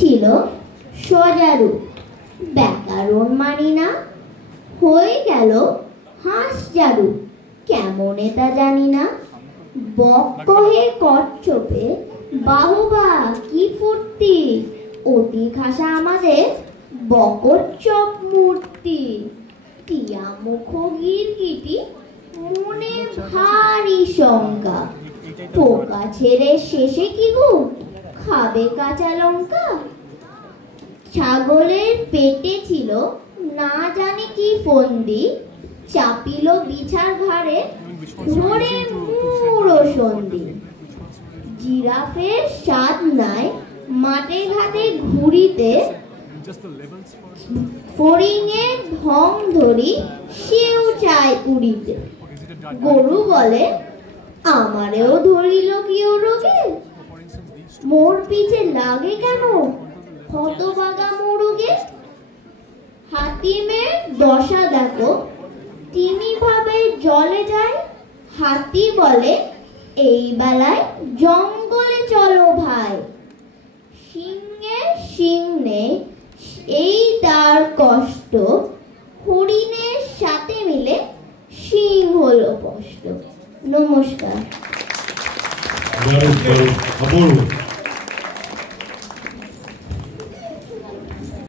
ছিল সজারু, ব্যাকরণ মানি না, হয়ে গেল হাঁসজারু, কেমনে তা জানি না। বক কহে কচ্ছপে, বাহবা কি ফুর্তি, অতি খাসা আমাদের বকচ্ছপ মূর্তি। টিয়া মুখ গিরগিটি, মনে ভারী শঙ্কা, পোকা ছেড়ে শেষে কি গো খাবে কাঁচা লঙ্কা। ছাগলের পেটে ছিল না জানি কি ফন্দি, চাপিল বিছার ঘাড়ে ধরে মুড়ো সন্ধি। জিরাফের স্বাদ নাই মাঠে ঘাটে ঘুরিতে, ফড়িংয়ে ঢং ধরি সেও চায় উড়িতে। গরু বলে আমারেও ধরিল কিও রোগে, মোর পিছে লাগে কেন হতভাগা মোরগে। হাতিমের দশা দেখো, তিমি ভাবে জলে যায়, হাতি বলে এই বেলায় জঙ্গলে চলো ভাই। সিংহের সিং নেই এই তার কষ্ট, হরিণের সাথে মিলে সিং হলো স্পষ্ট। নমস্কার।